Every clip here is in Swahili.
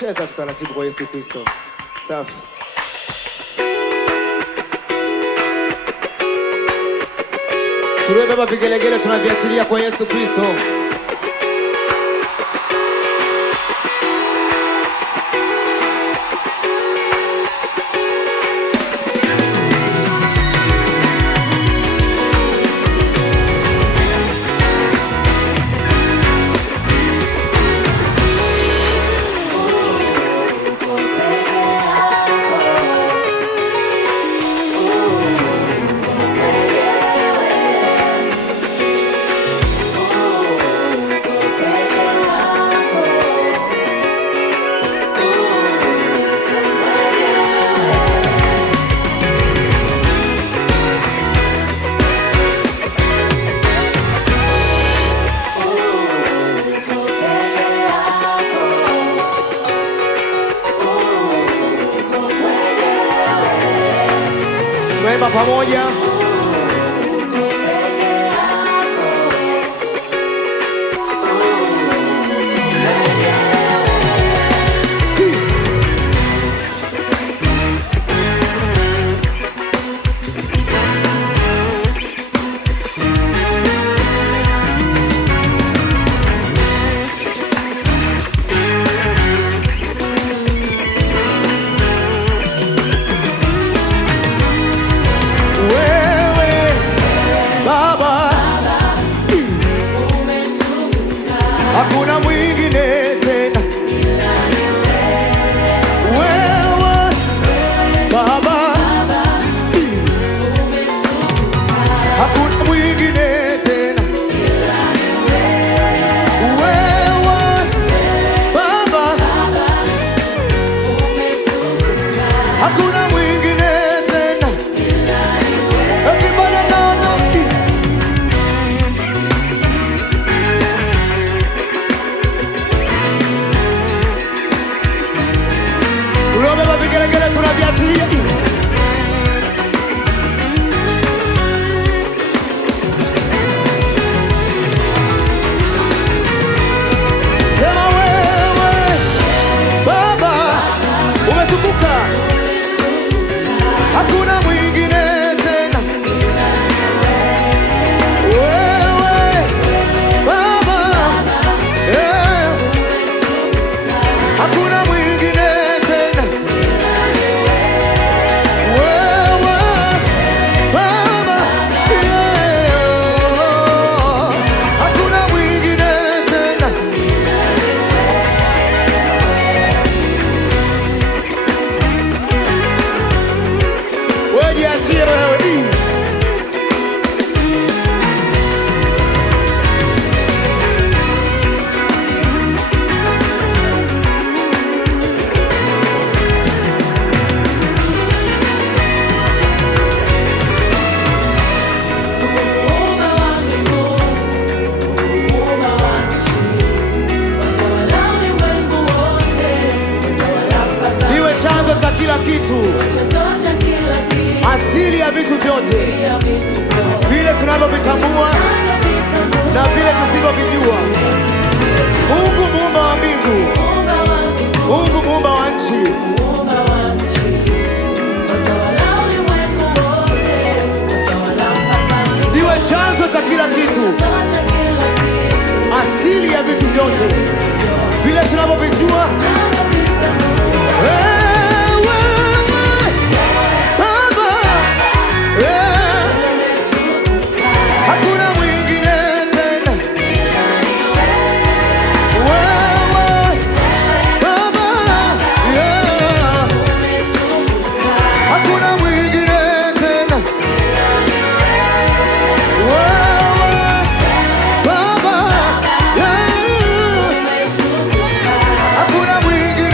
Cheza tutaratibu kwa Yesu Kristo. Safi. Beba vigelegele tunaviachilia kwa Yesu Kristo. Tunaimba pamoja. Hakuna mwingine tena wewe Baba, hakuna mwingine tena wewe Baba, hakuna mwingine tena. Beba vigelegele tunaviachilia. Sema wewe Baba umetukuka, hakuna mwingine tena wewe Baba, hakuna mwingine tena wewe Baba, hakuna mwingine tena. Wewe asiye wewe cha kila kitu, asili ya vitu vyote, vile tunavyovitambua na vile tusivyovijua. Mungu muumba wa mbingu, Mungu muumba wa nchi, ndiwe chanzo cha kila kitu, asili ya vitu vyote, vile tunavyovijua. Hakuna mwingine tena wewe Baba, hakuna mwingine tena wewe Baba, hakuna mwingine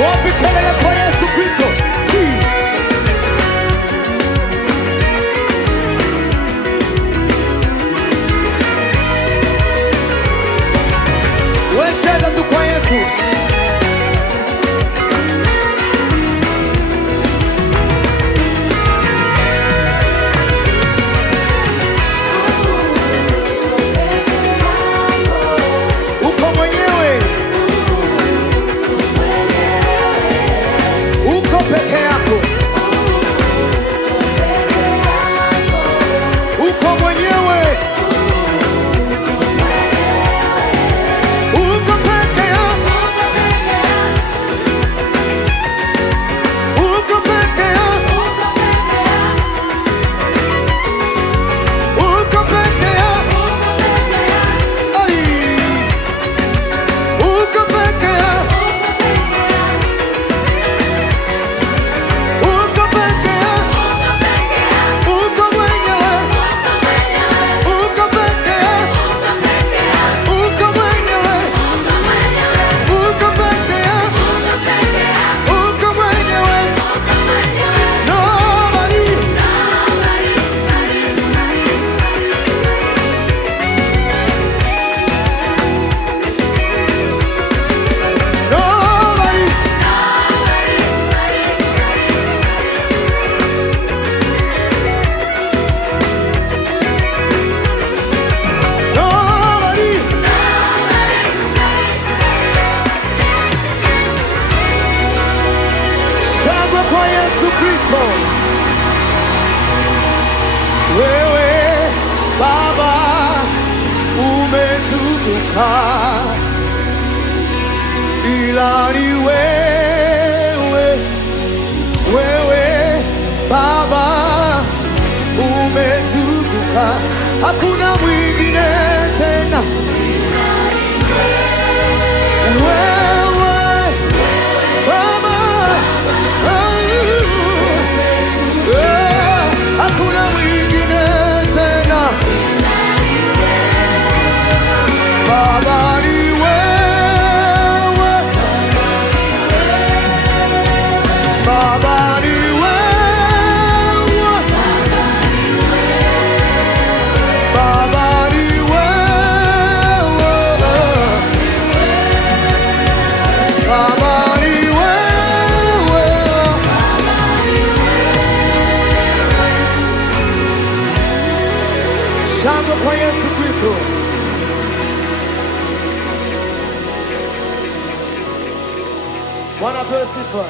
Wapi kelele kwa Yesu Kristo? Wecheza tu kwa Yesu. Uko mwenyewe. Uko peke yako. Uko mwenyewe. Uko peke yako. Uko peke yako. Uko peke yako. Ai. Uko peke yako. Uko peke yako. Uko mwenyewe. Uko peke yako. Uko mwenyewe. Uko peke yako. Uko mwenyewe. Nobody. Nobody. Nobody. Shangwe kwa Yesu Kristo. Wewe Baba umetukuka, ila ni wewe Baba umetukuka, hakuna mwingine tena. Wewe Baba, hakuna mwingine tena. Baba ni wewe, Baba ni wewe, Baba ni wewe, Baba ni wewe. Shangwe kwa Yesu Kristo. Bwana apewe sifa.